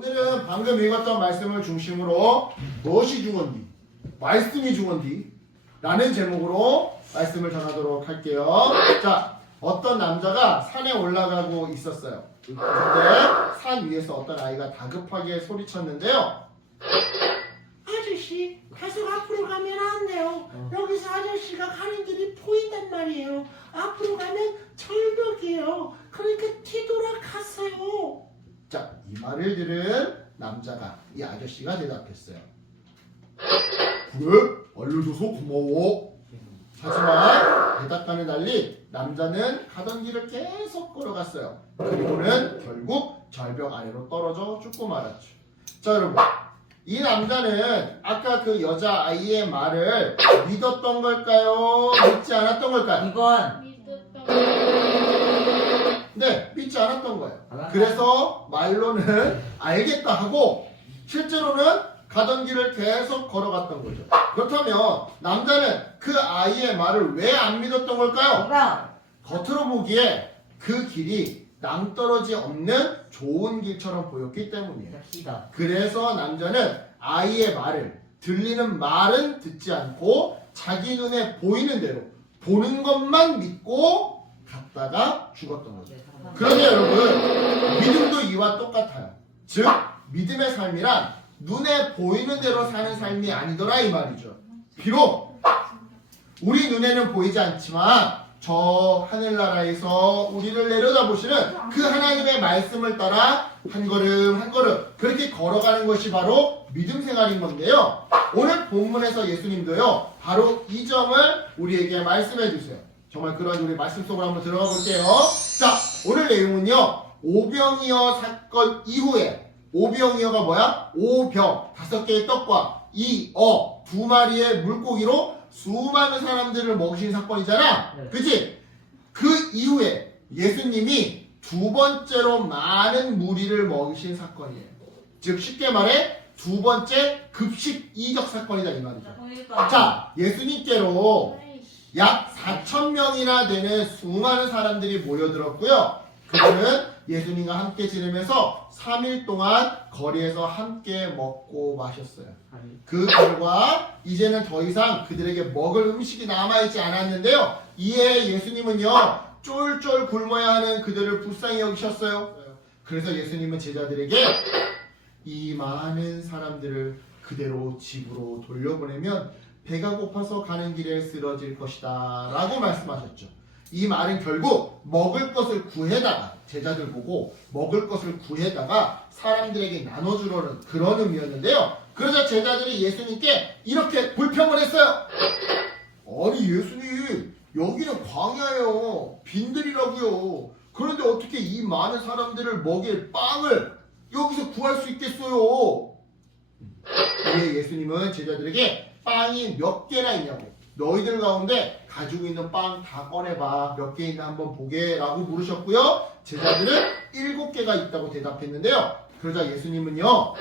오늘은 방금 읽었던 말씀을 중심으로 무엇이 중원디? 말씀이 중원디? 라는 제목으로 말씀을 전하도록 할게요. 자, 어떤 남자가 산에 올라가고 있었어요. 그런데 산 위에서 어떤 아이가 다급하게 소리쳤는데요. 아저씨, 계속 앞으로 가면 안 돼요. 여기서 아저씨가 가는 길이 보인단 말이에요. 앞으로 가면 절벽이에요. 그러니까 뒤돌아가세요. 자, 이 말을 들은 남자가, 이 아저씨가 대답했어요. 그래? 알려줘서 고마워. 하지만 대답과는 달리 남자는 가던 길을 계속 걸어갔어요. 그리고는 결국 절벽 아래로 떨어져 죽고 말았죠. 자, 여러분, 이 남자는 아까 그 여자아이의 말을 믿었던 걸까요? 믿지 않았던 걸까요? 2번. 네, 믿지 않았던 거예요. 그래서 말로는 알겠다 하고 실제로는 가던 길을 계속 걸어갔던 거죠. 그렇다면 남자는 그 아이의 말을 왜 안 믿었던 걸까요? 정답. 겉으로 보기에 그 길이 낭떠러지 없는 좋은 길처럼 보였기 때문이에요. 시다. 그래서 남자는 아이의 말을, 들리는 말은 듣지 않고 자기 눈에 보이는 대로 보는 것만 믿고 갔다가 죽었던 거죠. 그런데 여러분, 믿음도 이와 똑같아요. 즉, 믿음의 삶이란 눈에 보이는 대로 사는 삶이 아니더라 이 말이죠. 비록 우리 눈에는 보이지 않지만 저 하늘나라에서 우리를 내려다보시는 그 하나님의 말씀을 따라 한 걸음 한 걸음 그렇게 걸어가는 것이 바로 믿음 생활인 건데요. 오늘 본문에서 예수님도요, 바로 이 점을 우리에게 말씀해 주세요. 정말 그런 우리 말씀 속으로 한번 들어가 볼게요. 자, 오늘 내용은요, 오병이어 사건 이후에, 오병이어가 뭐야? 오병, 5개의 떡과 이어, 2마리의 물고기로 수많은 사람들을 먹이신 사건이잖아. 네. 그치? 그 이후에 예수님이 두 번째로 많은 무리를 먹이신 사건이에요. 즉 쉽게 말해 두 번째 급식 이적 사건이다 이 말이죠. 자, 예수님께로 약 4,000명이나 되는 수많은 사람들이 모여들었고요. 그들은 예수님과 함께 지내면서 3일 동안 거리에서 함께 먹고 마셨어요. 그 결과 이제는 더 이상 그들에게 먹을 음식이 남아있지 않았는데요. 이에 예수님은요, 쫄쫄 굶어야 하는 그들을 불쌍히 여기셨어요. 그래서 예수님은 제자들에게 이 많은 사람들을 그대로 집으로 돌려보내면 배가 고파서 가는 길에 쓰러질 것이다 라고 말씀하셨죠. 이 말은 결국 먹을 것을 구해다가, 제자들 보고 먹을 것을 구해다가 사람들에게 나눠주려는 그런 의미였는데요. 그러자 제자들이 예수님께 이렇게 불평을 했어요. 아니 예수님, 여기는 광야예요. 빈들이라고요. 그런데 어떻게 이 많은 사람들을 먹일 빵을 여기서 구할 수 있겠어요? 이에 예수님은 제자들에게 빵이 몇 개나 있냐고, 너희들 가운데 가지고 있는 빵 다 꺼내봐, 몇 개 있나 한번 보게 라고 물으셨고요. 제자들은 7개가 있다고 대답했는데요. 그러자 예수님은요,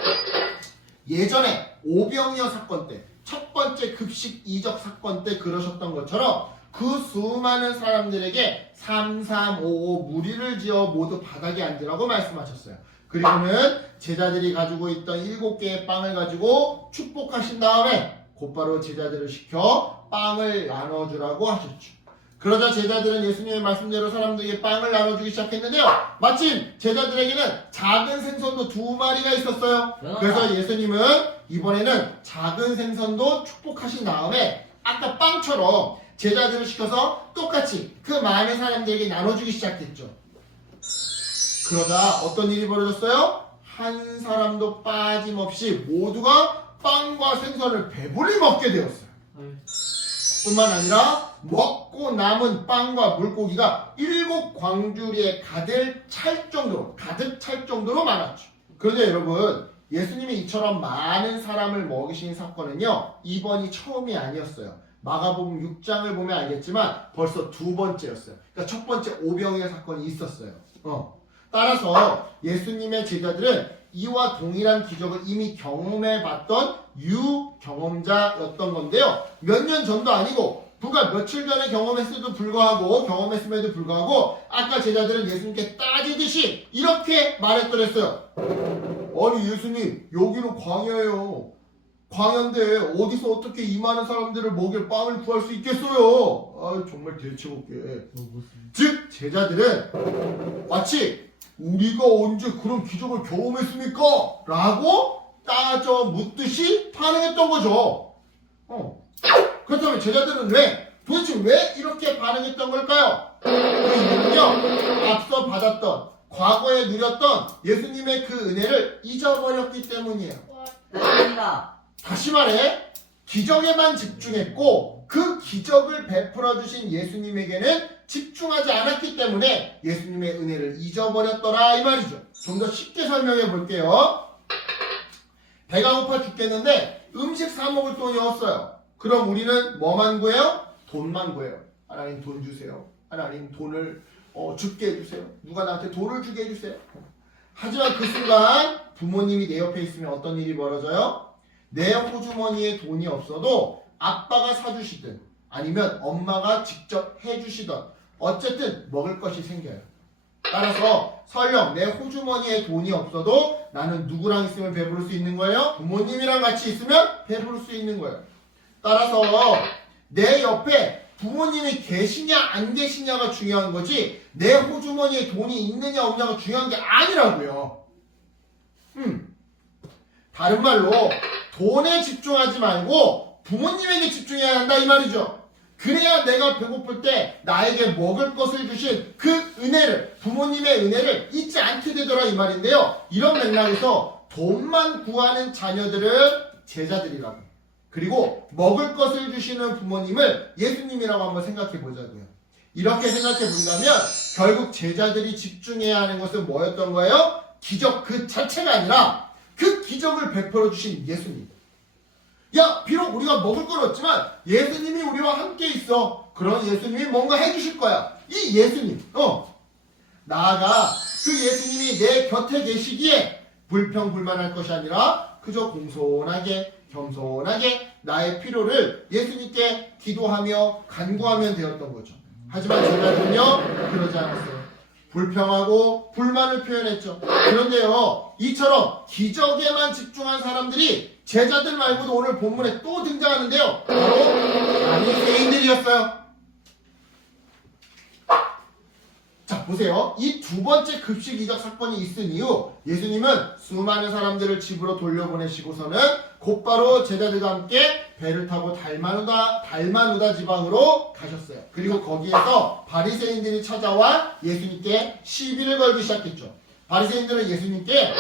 예전에 오병이어 사건 때, 첫 번째 급식 이적 사건 때 그러셨던 것처럼 그 수많은 사람들에게 3, 3, 5, 5 무리를 지어 모두 바닥에 앉으라고 말씀하셨어요. 그리고는 제자들이 가지고 있던 7개의 빵을 가지고 축복하신 다음에 곧바로 제자들을 시켜 빵을 나눠주라고 하셨죠. 그러자 제자들은 예수님의 말씀대로 사람들에게 빵을 나눠주기 시작했는데요. 마침 제자들에게는 작은 생선도 2마리가 있었어요. 그래서 예수님은 이번에는 작은 생선도 축복하신 다음에 아까 빵처럼 제자들을 시켜서 똑같이 그 많은 사람들에게 나눠주기 시작했죠. 그러자 어떤 일이 벌어졌어요? 한 사람도 빠짐없이 모두가 빵과 생선을 배불리 먹게 되었어요. 뿐만 아니라 먹고 남은 빵과 물고기가 7광주리에 가득 찰 정도로 많았죠. 그런데 여러분, 예수님이 이처럼 많은 사람을 먹이신 사건은요, 이번이 처음이 아니었어요. 마가복음 6장을 보면 알겠지만 벌써 2번째였어요. 그러니까 첫 번째 오병이어 사건이 있었어요. 따라서 예수님의 제자들은 이와 동일한 기적을 이미 경험해봤던 유경험자였던 건데요. 몇 년 전도 아니고 불과 며칠 전에 경험했음에도 불구하고 아까 제자들은 예수님께 따지듯이 이렇게 말했더랬어요. 아니 예수님 여기는 광야예요. 광야인데 어디서 어떻게 이 많은 사람들을 먹일 빵을 구할 수 있겠어요? 아 정말 대체롭게. 즉 제자들은 마치 우리가 언제 그런 기적을 경험했습니까? 라고 따져 묻듯이 반응했던 거죠. 그렇다면 제자들은 도대체 왜 이렇게 반응했던 걸까요? 그 이유는요, 앞서 받았던, 과거에 누렸던 예수님의 그 은혜를 잊어버렸기 때문이에요. 다시 말해, 기적에만 집중했고, 그 기적을 베풀어 주신 예수님에게는 집중하지 않았기 때문에 예수님의 은혜를 잊어버렸더라 이 말이죠. 좀 더 쉽게 설명해 볼게요. 배가 고파 죽겠는데 음식 사 먹을 돈이 없어요. 그럼 우리는 뭐만 구해요? 돈만 구해요. 하나님 돈 주세요. 하나님 돈을 죽게 해주세요. 누가 나한테 돈을 주게 해주세요. 하지만 그 순간 부모님이 내 옆에 있으면 어떤 일이 벌어져요? 내 호주머니에 돈이 없어도 아빠가 사주시든 아니면 엄마가 직접 해주시든 어쨌든 먹을 것이 생겨요. 따라서 설령 내 호주머니에 돈이 없어도 나는 누구랑 있으면 배부를 수 있는 거예요? 부모님이랑 같이 있으면 배부를 수 있는 거예요. 따라서 내 옆에 부모님이 계시냐 안 계시냐가 중요한 거지 내 호주머니에 돈이 있느냐 없냐가 중요한 게 아니라고요. 다른 말로 돈에 집중하지 말고 부모님에게 집중해야 한다 이 말이죠. 그래야 내가 배고플 때 나에게 먹을 것을 주신 그 은혜를, 부모님의 은혜를 잊지 않게 되더라 이 말인데요. 이런 맥락에서 돈만 구하는 자녀들은 제자들이라고, 그리고 먹을 것을 주시는 부모님을 예수님이라고 한번 생각해 보자고요. 이렇게 생각해 본다면 결국 제자들이 집중해야 하는 것은 뭐였던 거예요? 기적 그 자체가 아니라 그 기적을 베풀어 주신 예수님. 야, 비록 우리가 먹을 건 없지만 예수님이 우리와 함께 있어. 그런 예수님이 뭔가 해주실 거야. 이 예수님, 나아가 그 예수님이 내 곁에 계시기에 불평불만할 것이 아니라 그저 공손하게 겸손하게 나의 필요를 예수님께 기도하며 간구하면 되었던 거죠. 하지만 제자들은요 그러지 않았어요. 불평하고 불만을 표현했죠. 그런데요, 이처럼 기적에만 집중한 사람들이 제자들 말고도 오늘 본문에 또 등장하는데요, 바로 바리새인들이었어요. 자, 보세요. 이 두 번째 급식 이적 사건이 있은 이후 예수님은 수많은 사람들을 집으로 돌려보내시고서는 곧바로 제자들과 함께 배를 타고 달마누다 지방으로 가셨어요. 그리고 거기에서 바리새인들이 찾아와 예수님께 시비를 걸기 시작했죠. 바리새인들은 예수님께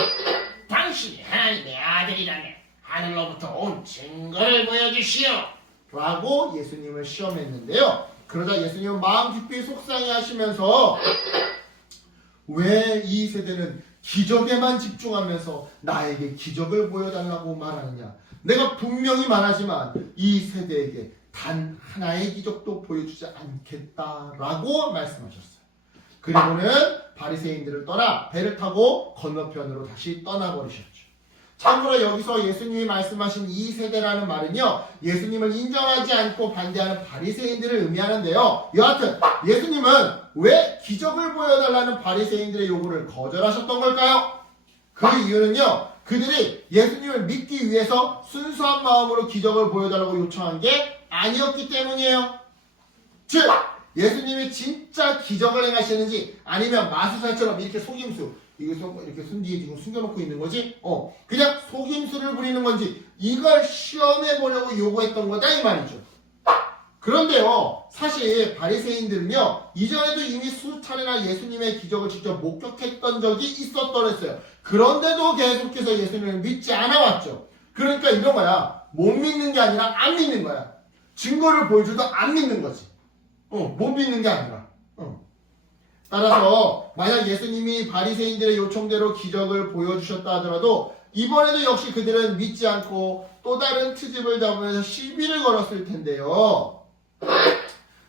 당신이 하나님의 아들이라면 하늘로부터 온 증거를 보여주시오 라고 예수님을 시험했는데요. 그러자 예수님은 마음 깊이 속상해 하시면서 왜 이 세대는 기적에만 집중하면서 나에게 기적을 보여달라고 말하느냐. 내가 분명히 말하지만 이 세대에게 단 하나의 기적도 보여주지 않겠다라고 말씀하셨어요. 그리고는 바리새인들을 떠나 배를 타고 건너편으로 다시 떠나버리셨죠. 참고로 여기서 예수님이 말씀하신 이 세대라는 말은요, 예수님을 인정하지 않고 반대하는 바리새인들을 의미하는데요. 여하튼 예수님은 왜 기적을 보여달라는 바리새인들의 요구를 거절하셨던 걸까요? 그 이유는요, 그들이 예수님을 믿기 위해서 순수한 마음으로 기적을 보여달라고 요청한 게 아니었기 때문이에요. 즉 예수님이 진짜 기적을 행하시는지 아니면 마술사처럼 이렇게 속임수, 이거 이렇게 손 뒤에 지금 숨겨놓고 있는 거지? 그냥 속임수를 부리는 건지 이걸 시험해보려고 요구했던 거다 이 말이죠. 그런데요, 사실 바리새인들은요 이전에도 이미 수차례나 예수님의 기적을 직접 목격했던 적이 있었더랬어요. 그런데도 계속해서 예수님을 믿지 않아왔죠. 그러니까 이런 거야. 못 믿는 게 아니라 안 믿는 거야. 증거를 보여줘도 안 믿는 거지. 못 믿는 게 아니라. 따라서 만약 예수님이 바리새인들의 요청대로 기적을 보여주셨다 하더라도 이번에도 역시 그들은 믿지 않고 또 다른 트집을 잡으면서 시비를 걸었을 텐데요.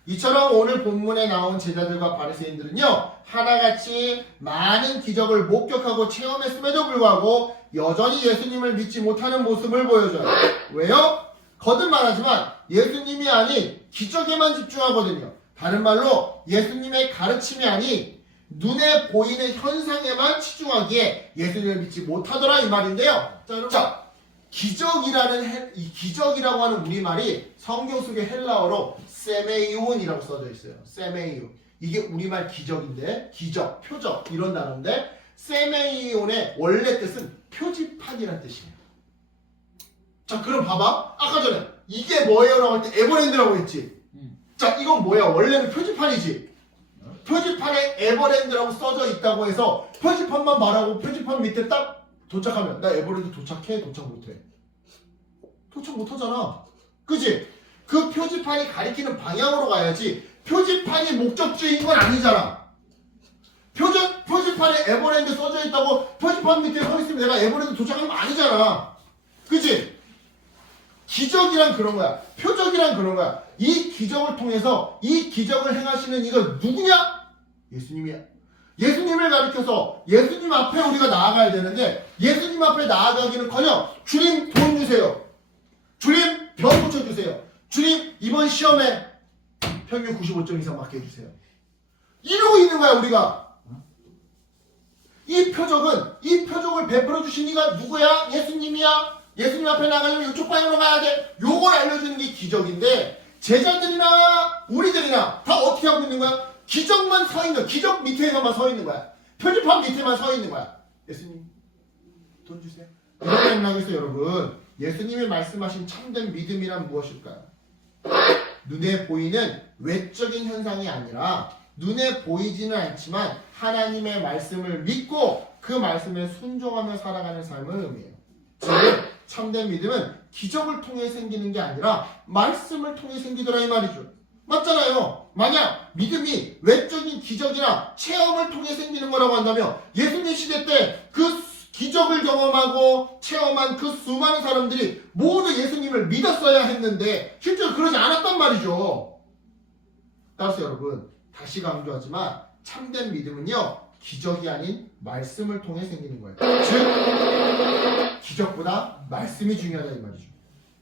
이처럼 오늘 본문에 나온 제자들과 바리새인들은요, 하나같이 많은 기적을 목격하고 체험했음에도 불구하고 여전히 예수님을 믿지 못하는 모습을 보여줘요. 왜요? 거듭 말하지만 예수님이 아닌 기적에만 집중하거든요. 다른 말로 예수님의 가르침이 아닌 눈에 보이는 현상에만 치중하기에 예수님을 믿지 못하더라 이 말인데요. 자, 이 기적이라고 하는 우리말이 성경 속의 헬라어로 세메이온이라고 써져 있어요. 세메이온. 이게 우리말 기적인데, 기적, 표적 이런 단어인데, 세메이온의 원래 뜻은 표지판이라는 뜻이에요. 자, 그럼 봐봐. 아까 전에 이게 뭐예요? 라고 할 때 에버랜드라고 했지. 자, 이건 뭐야? 원래는 표지판이지. 표지판에 에버랜드라고 써져 있다고 해서 표지판만 말하고 표지판 밑에 딱 도착하면 나 에버랜드 도착해? 도착 못해? 도착 못하잖아. 그치? 그 표지판이 가리키는 방향으로 가야지 표지판이 목적지인 건 아니잖아. 표지판에 에버랜드 써져 있다고 표지판 밑에 서 있으면 내가 에버랜드 도착하는 거 아니잖아. 그치? 기적이란 그런 거야. 표적이란 그런 거야. 이 기적을 통해서 이 기적을 행하시는 이가 누구냐? 예수님이야. 예수님을 가리켜서 예수님 앞에 우리가 나아가야 되는데 예수님 앞에 나아가기는커녕 주님 돈 주세요. 주님 병 고쳐주세요. 주님 이번 시험에 평균 95점 이상 맞게 해주세요. 이러고 있는 거야 우리가. 이 표적을 베풀어 주신 이가 누구야? 예수님이야. 예수님 앞에 나가려면 이쪽 방향으로 가야 돼. 요걸 알려주는 게 기적인데 제자들이나 우리들이나 다 어떻게 하고 있는 거야? 기적만 서 있는 거야. 기적 밑에만 서 있는 거야. 표지판 밑에만 서 있는 거야. 예수님 돈 주세요. 이렇게 하겠어요 여러분. 예수님이 말씀하신 참된 믿음이란 무엇일까요? 눈에 보이는 외적인 현상이 아니라 눈에 보이지는 않지만 하나님의 말씀을 믿고 그 말씀에 순종하며 살아가는 삶을 의미해요. 즉 참된 믿음은 기적을 통해 생기는 게 아니라 말씀을 통해 생기더라 이 말이죠. 맞잖아요. 만약 믿음이 외적인 기적이나 체험을 통해 생기는 거라고 한다면 예수님 시대 때 그 기적을 경험하고 체험한 그 수많은 사람들이 모두 예수님을 믿었어야 했는데 실제로 그러지 않았단 말이죠. 따라서 여러분 다시 강조하지만 참된 믿음은요 기적이 아닌 말씀을 통해 생기는 거예요. 즉 기적보다 말씀이 중요하다 이 말이죠.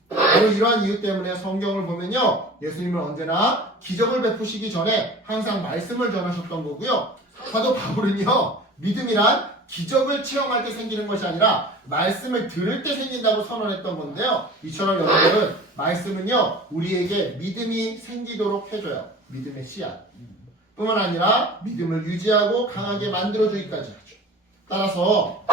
바로 이러한 이유 때문에 성경을 보면요 예수님은 언제나 기적을 베푸시기 전에 항상 말씀을 전하셨던 거고요. 사도 바울은요 믿음이란 기적을 체험할 때 생기는 것이 아니라 말씀을 들을 때 생긴다고 선언했던 건데요. 이처럼 여러분 말씀은요 우리에게 믿음이 생기도록 해줘요. 믿음의 씨앗 뿐만 아니라 믿음을 유지하고 강하게 만들어주기까지 하죠. 따라서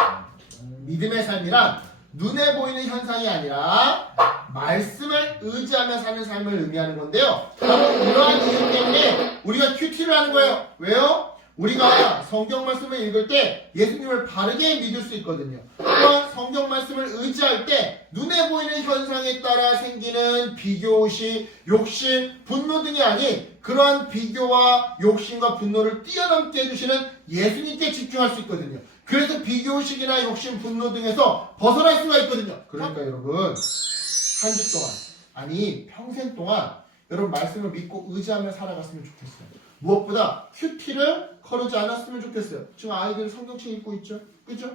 믿음의 삶이란 눈에 보이는 현상이 아니라 말씀을 의지하며 사는 삶을 의미하는 건데요. 바로 이러한 이유 때문에 우리가 큐티를 하는 거예요. 왜요? 우리가 성경 말씀을 읽을 때 예수님을 바르게 믿을 수 있거든요. 또한 성경 말씀을 의지할 때 눈에 보이는 현상에 따라 생기는 비교의식, 욕심, 분노 등이 아닌 그러한 비교와 욕심과 분노를 뛰어넘게 해주시는 예수님께 집중할 수 있거든요. 그래서 비교의식이나 욕심, 분노 등에서 벗어날 수가 있거든요. 그러니까 여러분 한 주 동안 아니 평생 동안 여러분 말씀을 믿고 의지하며 살아갔으면 좋겠어요. 무엇보다 큐티를 거르지 않았으면 좋겠어요. 지금 아이들 성경책 읽고 있죠? 그죠?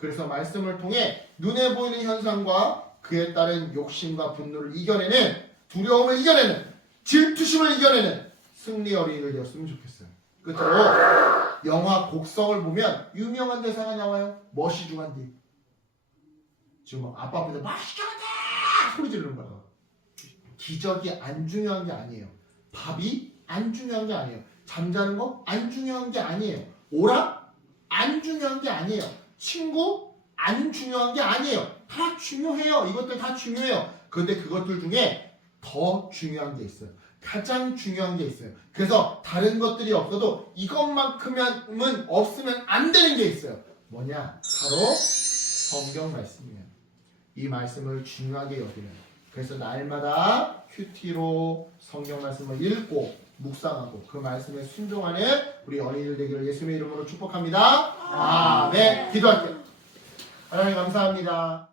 그래서 말씀을 통해 눈에 보이는 현상과 그에 따른 욕심과 분노를 이겨내는 두려움을 이겨내는 질투심을 이겨내는 승리 어린이들 되었으면 좋겠어요. 끝으로 영화 곡성을 보면 유명한 대사가 나와요. 멋이 중한디. 지금 막 아빠 앞에서 맛있겠다 소리 지르는 거야. 기적이 안 중요한 게 아니에요. 밥이 안 중요한 게 아니에요. 잠자는 거 안 중요한 게 아니에요. 오락 안 중요한 게 아니에요. 친구 안 중요한 게 아니에요. 다 중요해요. 이것들 다 중요해요. 그런데 그것들 중에 더 중요한 게 있어요. 가장 중요한 게 있어요. 그래서 다른 것들이 없어도 이것만큼은 없으면 안 되는 게 있어요. 뭐냐? 바로 성경 말씀이에요. 이 말씀을 중요하게 여기는. 그래서 날마다 큐티로 성경 말씀을 읽고 묵상하고 그 말씀에 순종하는 우리 어린이들 되기를 예수님의 이름으로 축복합니다. 아멘. 기도할게요. 하나님 감사합니다.